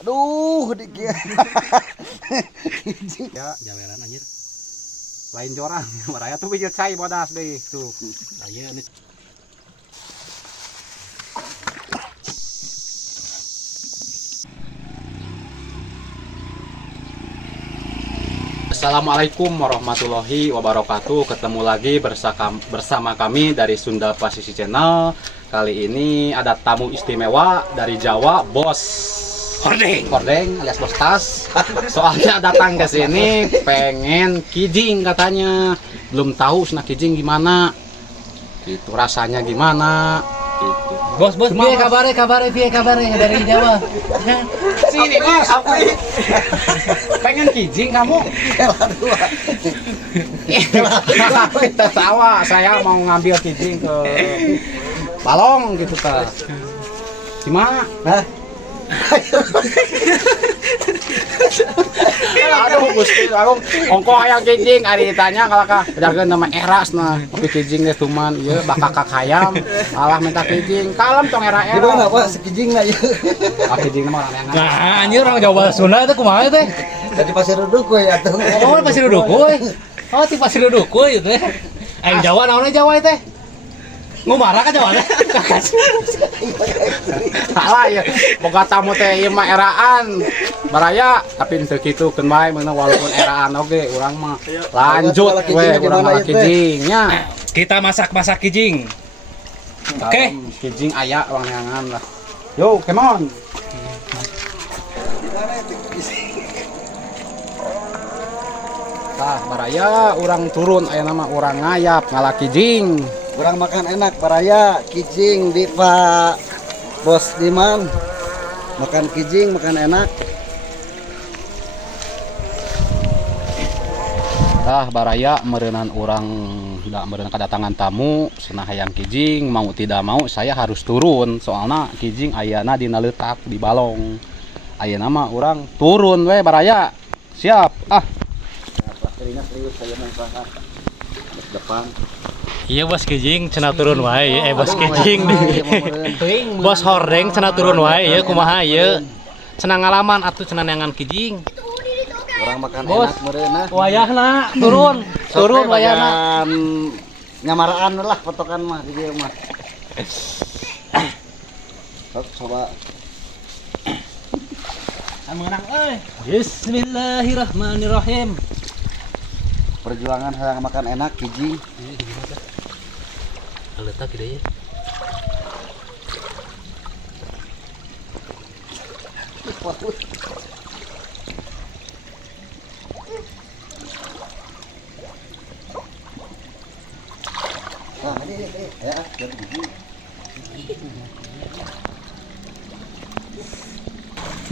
Aduh, dikit. Ya, jaweran anjir. Lain jorang, maraya tuh bijut saya bodas deh tuh. Aya nih. Assalamualaikum warahmatullahi wabarakatuh. Ketemu lagi bersama kami dari Sunda Pasisi Channel. Kali ini ada tamu istimewa dari Jawa, Bos Hordeng alias Bos Tas. Soalnya datang ke sini pengen kijing katanya. Belum tahu snack kijing gimana. Itu rasanya gimana? Gitu. Bos, piye kabare dari Jawa. Sini Bos. Pengen kijing kamu? Kita tawa, saya mau ngambil kijing ke Balong gitu kan. Gimana? Hah? Aduh Gusti, aduh ongko hayang kijing ari ditanya kalakah jageun nama eras nah tapi kijing teh tuman ieu bakakak hayam alah minta kijing kalem tong era-era Gimana Pak sekijing na ieu? ah kijing mah orang Nah, anjir orang Jawa Sunda teh kumaha teh? Dari Pasir Uduk we atuh. Oh, Pasir Dukuy. Oh, ti Pasir Dukuy teh. Aing Jawa naonna Jawa teh? Ngumara ka Jawa teh? salah ya boga tamu teh ieu mah eraan baraya tapi teu kitukeun bae meunang walaupun eraan oge urang mah lanjut we urang mah kijingnya Kita masak kijing. Oke. kijing aya urang neangan lah yo come on tah baraya urang turun aya nama urang ngayap ngalah kijing. Kurang makan enak baraya kijing di Pak Bos Diman. Makan kijing, makan enak. Tah baraya meureunnan urang da meureun kedatangan tamu cenah hayang kijing mau tidak mau saya harus turun soalna kijing ayana dina leutak di Balong. Ayeuna mah urang turun we baraya. Siap. Teringat serius saya mau usaha. Depan. Iya bos kijing cenah turun wae bos kijing. Bos Hordeng cenah turun wae ya kumaha ieu. Cenah ngalaman atuh cenah neangan kijing. Orang makan Bos. enak meureunna. Wayahna turun wayahna. Nyamaraan lah potokan mah di dieu mah. Sok coba. Menang euy. Bismillahirrahmanirrahim. Perjuangan hayang makan enak kijing. Letak gede ya. Nah, ini ya, biar gigi.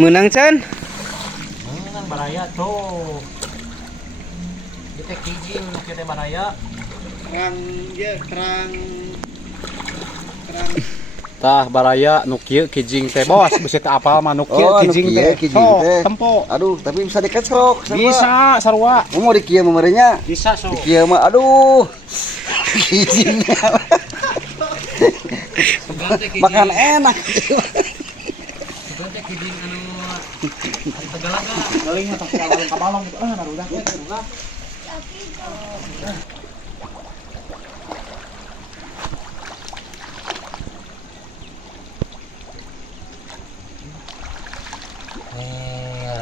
Menang Chan. Menang baraya tuh. Kita kijing kita baraya. Tah baraya nu kieu kijing teh bos beusi teh apal mah nu kieu Oh, nu kijing kieu teh. kijing Sok, teh. tempo. Aduh, tapi bisa dikecrok. Bisa sarua. Mau di kieu memerenya. Bisa sok. Di kieu mah aduh. Kijingnya. Makan enak. Sebenarnya kijing anu tegalaga. Galing atau ka Balong gitu. Narudah we narudah.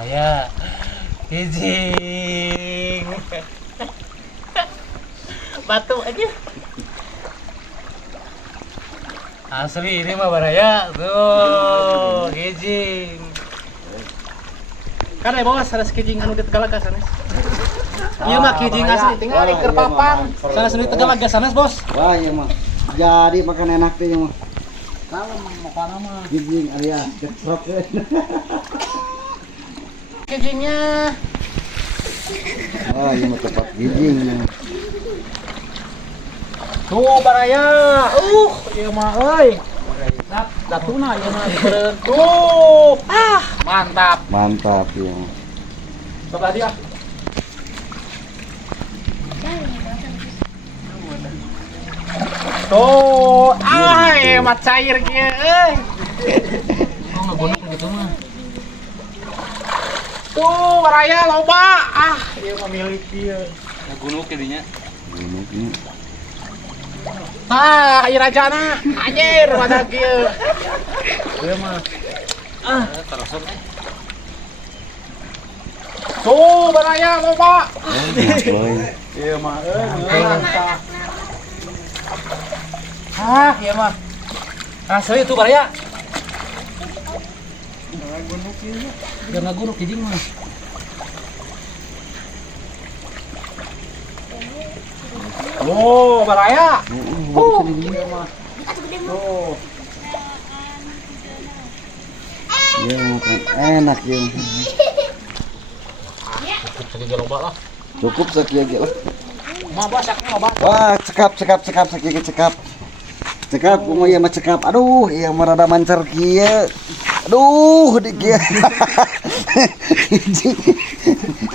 Ya, kijing. Batu aja. Asli ini mah baraya tuh kijing. Kan bos sanes kijing anu di Tegalaga sanes. Ieu mah kijing asli tinggal di keur papan. Sanes di Tegalaga sanes bos. Wah, iya mah. Jadi makan enak teh mah. Kalem mokana mah. Kijing alias kecrok. Kijingnya. Wah, iya mah tempat kijing. Tuh baraya. Ieu mah euy. Datuna ieu mah beureun. Tuh. Mantap. Mantap ya. Sebelah dia. Tuh, hemat cair kieu euy. Oh, ngebunuh gitu mah. Tuh, baraya loba. Ah, dia memilih dia. Ngagunu kadinya. Ah, ieu rajana. Anjir, badak ieu. Ieu mah. Ah, terosot. Tuh, baraya loba. Ieu mah ah, ieu mah. Asli itu baraya. Jangan gunuk jadi mah. Oh, baraya. Ieu mah. Tuh. Ya makan enak ya. Cukup loba lah. Cukup sekian lah. Mah basaknya loba. Wah, cekap sekian cekap. Cekap, kumaha ieu mah cekap. Aduh, ieu mah rada mancer kieu. Aduh, di kieu.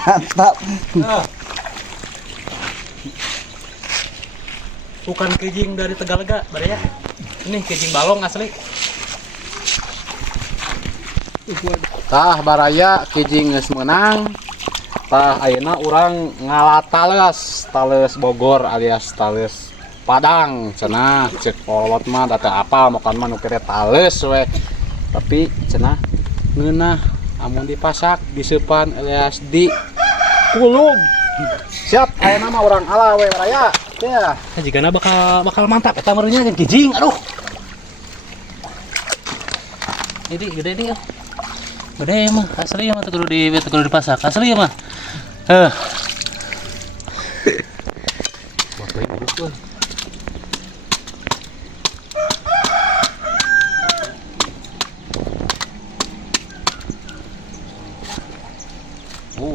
Mantap. Bukan kejing dari Tegalega, baraya. Ini kejing balong asli. Tah baraya kijing geus meunang. Tah ayeuna urang ngalah tales Bogor alias tales Padang cenah cek polot mah data apa makan mah nu kere tales we. Tapi cenah ngeunah amun dipasak diseupan alias di kulub. Siap ayeuna mah urang ala we baraya. Ya, Jigana bakal mantap eta meureunnya jeung kijing. Aduh. Ini gede nih. Gede ya mah, asli ya mah tuh kudu dipasak. Asli ya mah.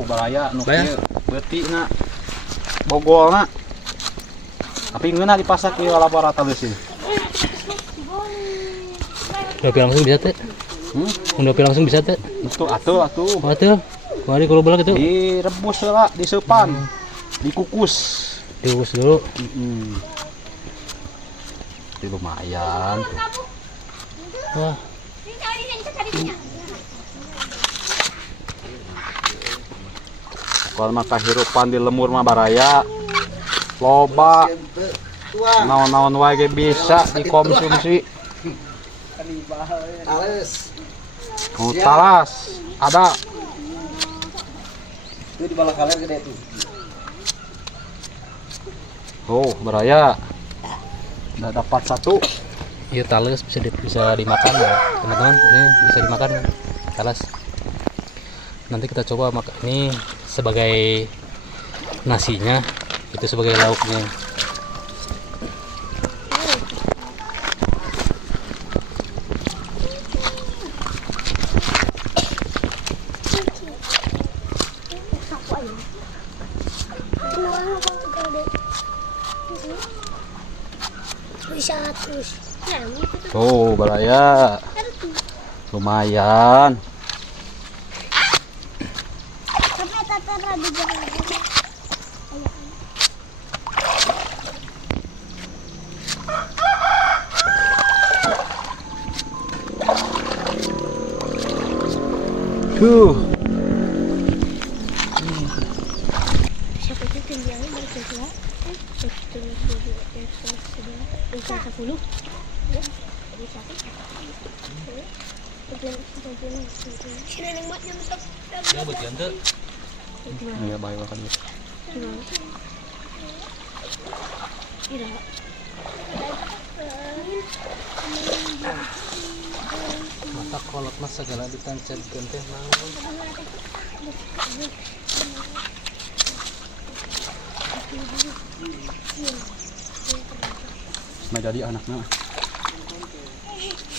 Baraya nu kieu beutina bogolna. Tapi ngeunah dipasak ieu lapar tales ieu. Udah langsung bisa teh. Udah langsung bisa teh. Itu atuh. Atuh. Mari kalau bola gitu. Direbus heula, diseupan, dikukus. Diurus dulu. Ini lumayan. Wah. Kalau mah kahirupan di lemur mah baraya loba naon-naon wae ge bisa dikonsumsi. Talas ada. Itu di bawah kaler gede tuh. Oh, baraya. Udah dapat satu. Iya talas bisa dimakan ya teman-teman. Ini bisa dimakan talas. Nanti kita coba makan ini sebagai nasinya, itu sebagai lauknya. Oh, baraya. Lumayan. Ya buat jantung. Iya, baik makan. Mata kolot mas segala ditancapkan teh naon. Nah jadi anaknya.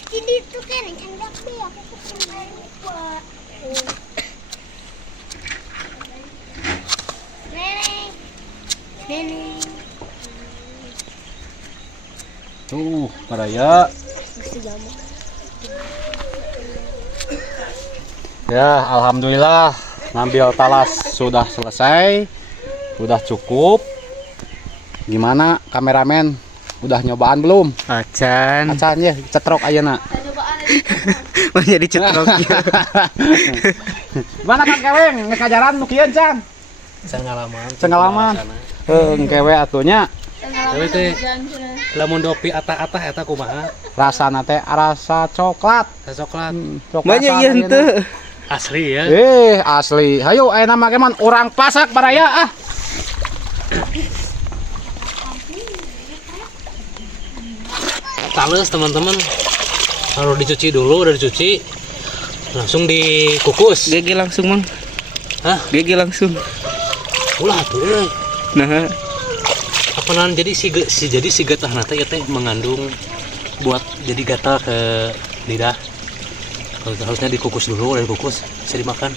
Jadi itu kan hendak dia aku kemarin buat. Nenek. Tuh, baraya. Ya, alhamdulillah ngambil talas sudah selesai. Udah cukup. Gimana kameramen? Udah nyobaan belum? Acan. Acan ya, cetrok ayeuna. Mau jadi cetrok. Gimana kan keweng ngekajaran nu kieu can? Sengalaman. Kewe atunya. Tapi teh lamun dopi atah-atah eta kumaha? Rasana teh rasa coklat. Coklat. Banyak ieu henteu. Asli ya. Asli. Hayo aya nama ge man urang pasak baraya ah. Tales teman-teman. Kalau dicuci dulu, udah dicuci langsung dikukus. GG langsung, Mang. Hah? GG langsung. Ulah tuh euy. Nah, Apaan jadi si getah teh ya teh mengandung buat jadi gatal ke lidah. Kalau harusnya dikukus dulu, udah dikukus bisa dimakan.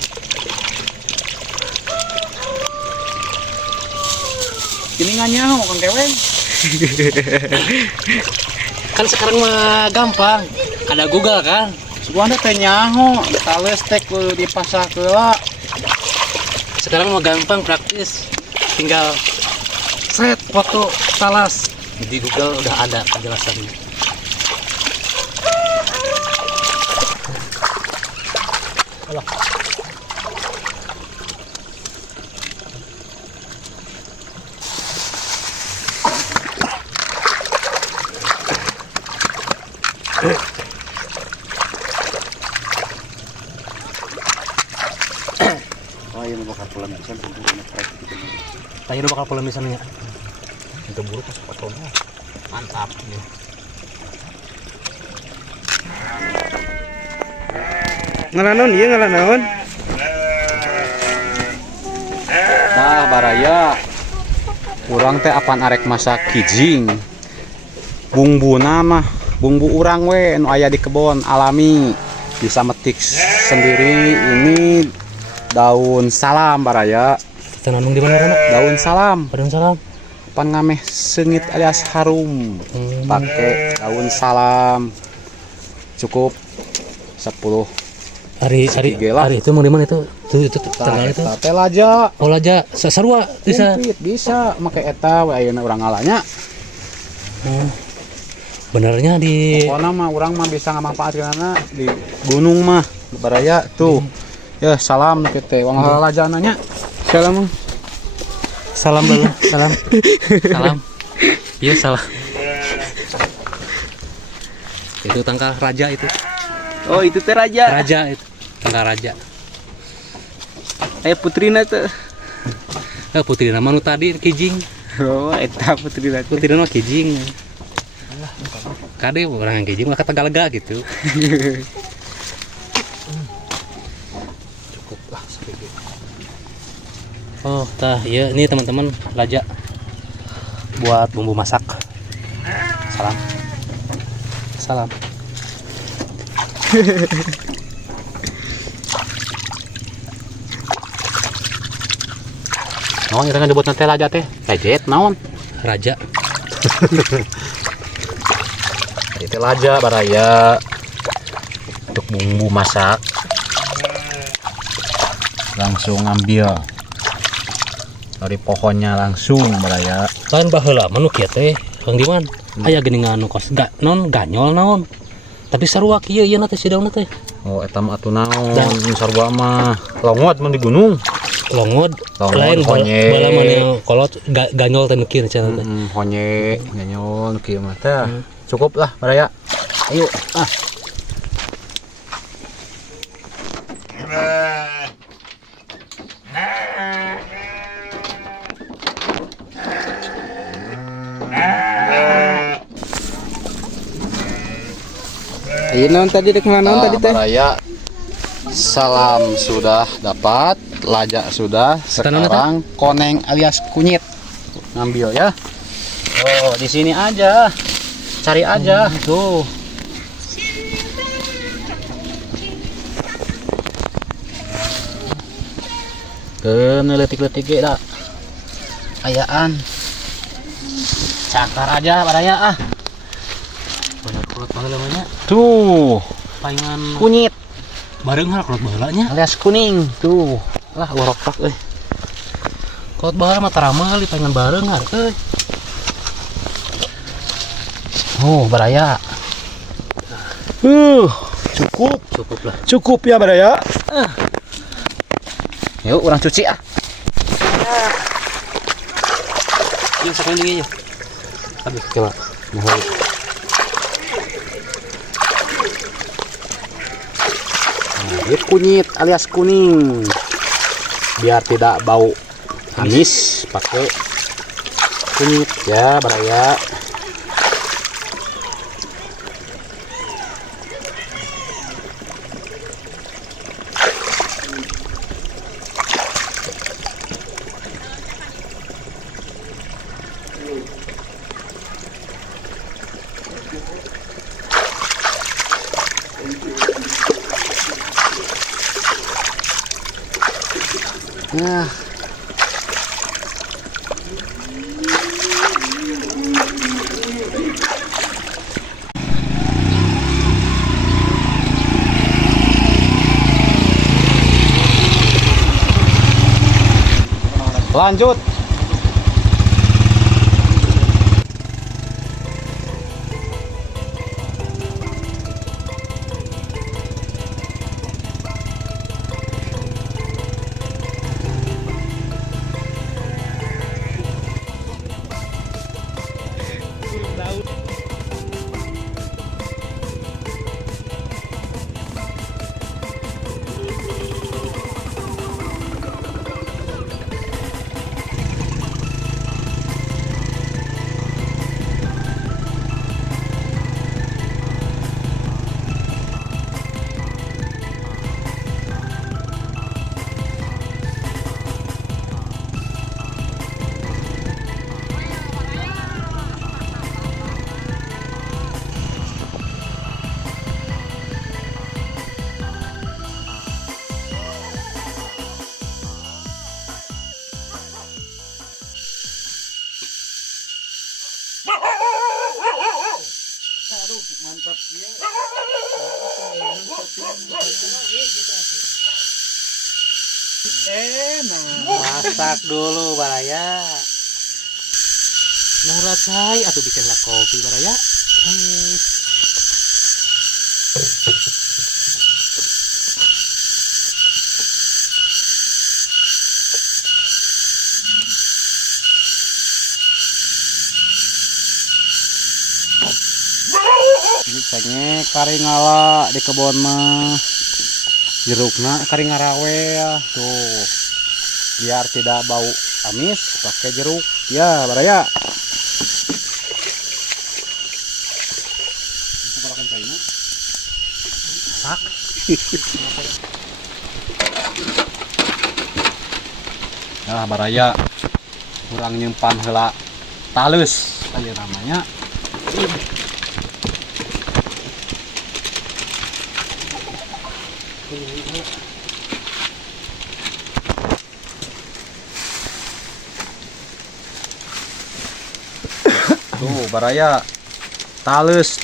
Ini nganyaho Kang Keweng. Kan sekarang mah gampang. Ada Google kan? Suguhana teh nyaho, tales teh kudu dipasak heula. Sekarang mah gampang praktis. Tinggal set foto talas di Google udah ada penjelasannya. Halo. Oh iya bakal pulang bisa Tanya bakal pulang di sananya. Itu buruk pas fotonya. Mantap nih. ngalanon ieu ngalanon. Nah, baraya. Urang teh apaan arek masak kijing. Bumbuna mah bumbu urang we nu aya di kebon alami. Bisa metik sendiri ini daun salam baraya. Kita nanung di mana Rana? Daun salam. Daun salam. Pan ngameh sengit alias harum. Pakai daun salam. Cukup 10. Hari itu mau di mana itu? Itu tanggal itu. Teh laja. Oh laja sarua bisa. Bisa make eta we ayeuna urang ngalanya. Benernya di Pokona mah urang mah bisa ngamanfaatkeunana di gunung mah baraya tuh. Ya salam kita wang lajananya. Salam, Mang. salam dulu, salam. Salam. Iya salam. Itu tangkal raja itu. Oh, itu teh raja. Raja itu. Tangkal raja. Aya putrina teh. Putri nama nu tadi kijing. Oh, eta putrina teh. Putri nama kijing. Kade orang yang kijing mah kata galaga gitu. Cukup lah sedikit. Oh, tah, iya ini teman-teman raja buat bumbu masak. Salam. Salam. Naon irang disebut teh laja teh? Lejet naon? Raja. Itu laja baraya untuk bumbu masak. Langsung ambil dari pohonnya langsung baraya. Lain baheula manu kieu teh, Kang Diman. Aya geuningan nu kos non ganyol naon. Tapi sarua kieu ieu teh sidauna teh. Oh eta mah atuh naon? Sarua mah longot mun di gunung. Longot lain honye. bala mana kolot ganyol teh mikir cenah teh. Honye ganyol kieu mah teh. Cukup lah baraya. Ayo ah. Ayo naon tadi dek ngalanon tadi teh. Baraya salam sudah dapat, lajak sudah, sekarang koneng alias kunyit ngambil ya. Oh di sini aja, cari aja tuh. Letik-letik dah. Ayaan, cakar aja baraya ah. Banyak kolot baheula nya. Tuh, Paingan kunyit bareng hal kolot baheula nya. alias kuning tuh. Lah warok euy. Kolot baheula mah tarama kali paingan bareng har euy. Oh, baraya. Cukup. Cukup lah. Cukup ya baraya. Yuk, orang cuci ah. Yuk, sekarang lagi yuk. Aduh, coba. Nah, lagi. Nah, ini kunyit alias kuning. Biar tidak bau amis, pakai kunyit ya, Baraya. Nah, lanjut. Aduh, mantap ya. Masak dulu Baraya. Nah, racai atau bikinlah kopi Baraya. Biasanya kari ngala di kebun mah jerukna kari ngarawe ya tuh, biar tidak bau amis pakai jeruk ya Baraya. Sak. Nah Baraya kurang nyimpan heula talus aya namanya. Tuh Baraya talus.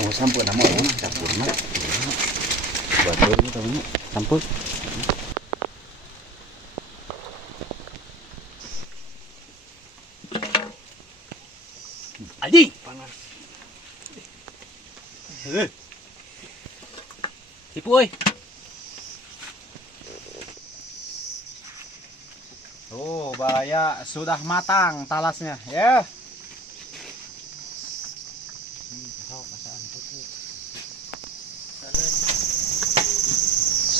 Oh sampun nama orang campur mah. Buat dulu tahunya campur. Aji. Tipu oi. Tuh Baraya sudah matang talasnya ya.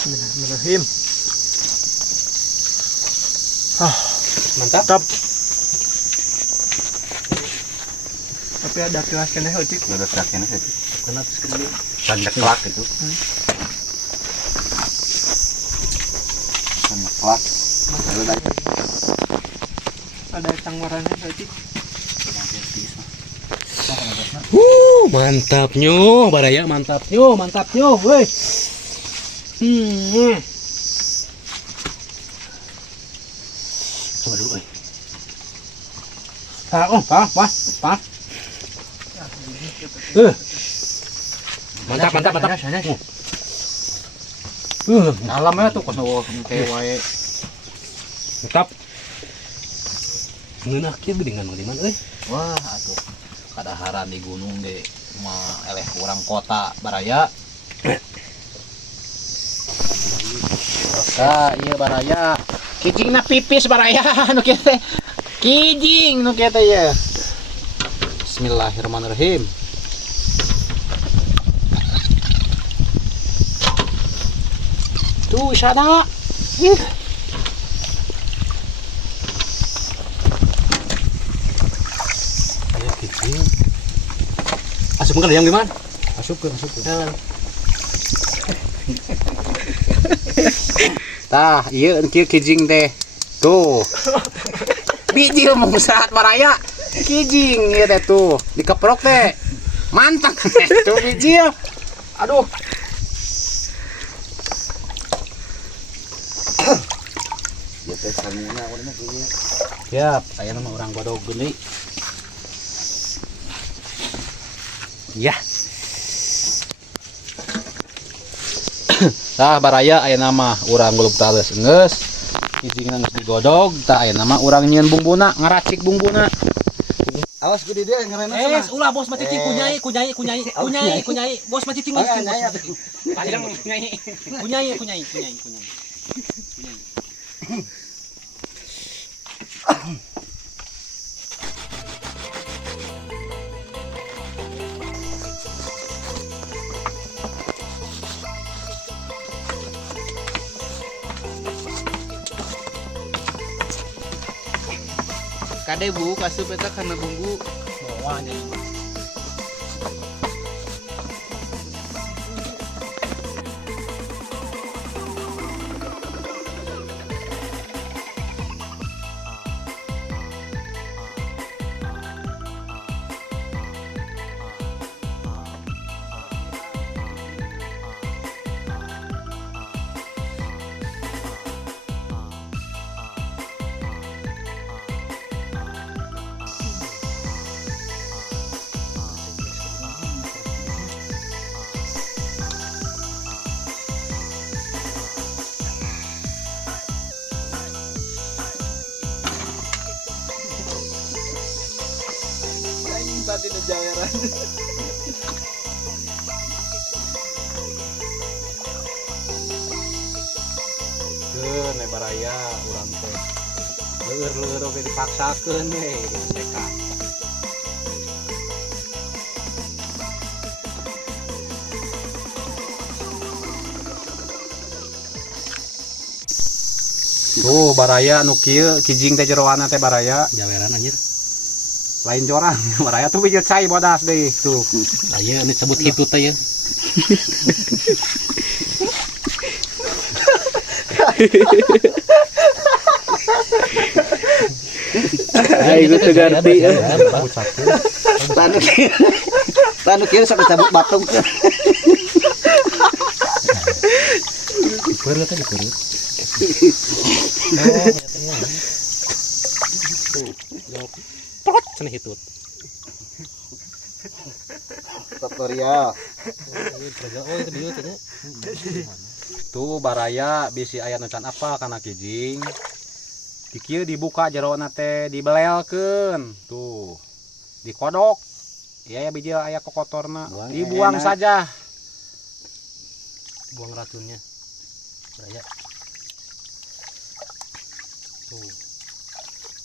Bismillahirrahmanirrahim. Mantap. Tapi ada kelaskan deh Ucik. Udah sakitnya sih. Kena sekali. Banyak kelak itu. Banyak kelak. Ada cangwarannya Ucik. Mantapnya Baraya, mantapnya, woi. Coba dulu, woi. Pak. Mantap. Alamnya tuh koso kayak wae. Mantap. Ngeunah kieu geuningan Mang Diman euy. Wah atuh kadaharan di gunung ge mah eleh urang kota baraya. Iya baraya. Kijingna pipis baraya nu kieu teh. Kijing nu kieu teh ya. Bismillahirrahmanirrahim. Tuh sada. Aya kijing. Asupkeun ka yang Diman? Masukkeun. Tah, ieu kieu kijing teh. Tuh. Biji mungsat baraya. Kijing ieu teh tuh, dikeprok teh. Mantap tuh biji. Aduh. Ya teh sanuna urang kieu. Siap, saya nama orang Bodog gede. Ya. Tah baraya aya nama urang gulub tales geus. Kijingna geus digodog, tah aya nama urang nyieun bumbuna, ngaracik bumbuna. Awas ku di dia ngaranna sana. Ulah bos mah cicing kunyai. Bos mah cicing Ah, nyai atuh. Panjang kunyai. Kade bu, kasup eta kana bumbu. Bawa nya. Keun we baraya urang teh. Leur-leur oge dipaksakeun we disekan. Tuh baraya nu kieu kijing teh jeroana teh baraya Jaweran anjir. lain jorang. Baraya tuh bijut cai bodas deui tuh. Aya ini sebut hitut teh ya. Ayo teu ganti. Tanu kieu sok cabut batung. Perut tadi perut. Prot cenah hitut. Tutorial. Oh itu bieu teh. Tuh baraya bisi aya nucan apa kana kijing. Di kieu dibuka jerona teh dibelelkeun. Tuh. Dikodok. Iya ya biji aya kokotorna. Buang Dibuang enak. saja. Buang racunnya. Raya. Tuh.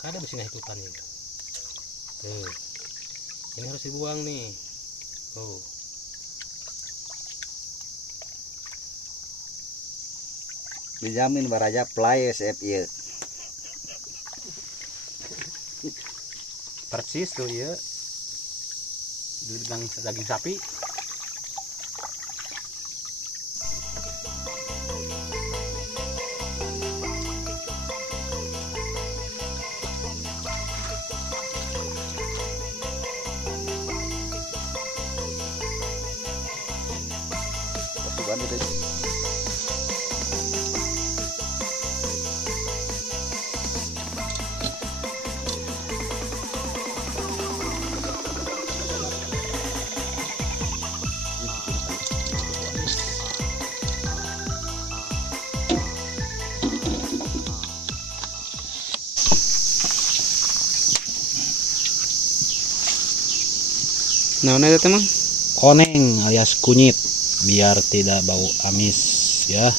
Kan ada besi hitutan ini. Tuh. Ini harus dibuang nih. Tuh. Dijamin baraja play SF ieu. Persis tuh ieu. Daging sapi. Pasukan itu. Nah, mana itu, Mang? koneng alias kunyit biar tidak bau amis ya.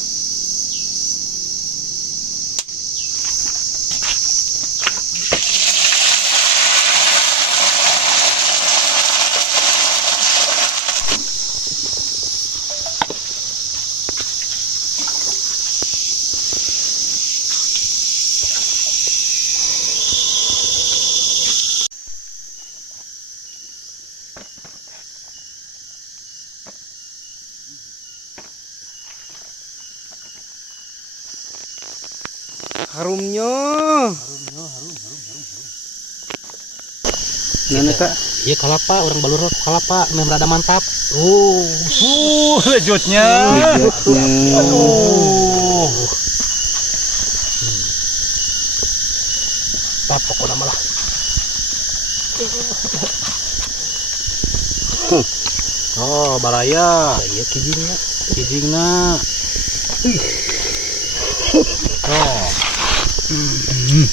Harumnya. Nana Kak? Iya kalapa, orang balur kalapa, memang rada mantap. Lejutnya. Aduh. Tap pokoknya malah. Oh, baraya. Iya kijingnya. Kijingna. Oh.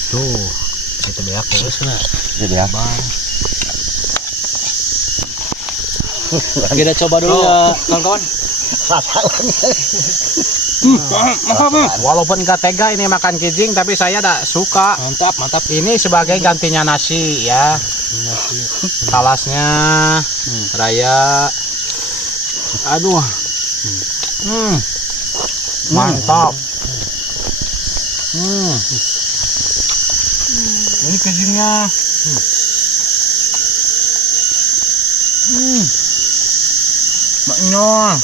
Tuh. Itu beak terus na. Jadi apa? Kita coba dulu ya, kawan-kawan. Walaupun nggak tega ini makan kijing, tapi saya tidak suka. Mantap, mantap. Ini sebagai gantinya nasi ya. Talasnya raya. Aduh. Mantap. Ini kijingnya. Maknya.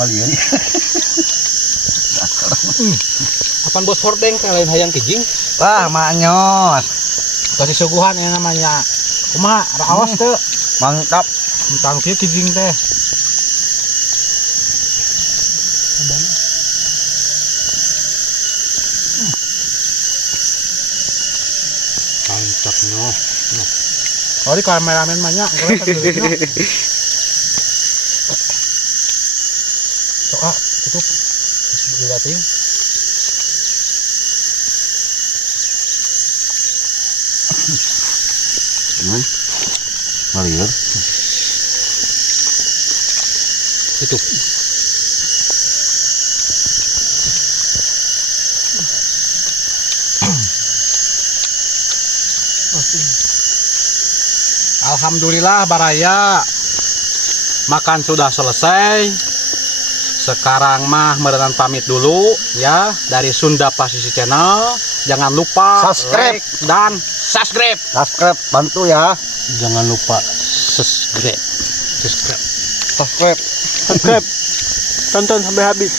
Malian. Apaan bos hordeng kalian hayang kijing? Wah, maknyos. Kasih suguhan yang namanya. Kumaha awas tuh. Mantap. Tentang kieu kijing teh. Mantapnya. Oh, di kameramen banyak. Sok tutup. Dibating. Malian. Tutup. Alhamdulillah baraya. Makan sudah selesai. Sekarang mah merenan pamit dulu ya dari Sunda Pasisi Channel. Jangan lupa Subscribe. like dan subscribe. Subscribe, bantu ya. Jangan lupa subscribe. Subscribe. Subscribe. Tonton sampai habis.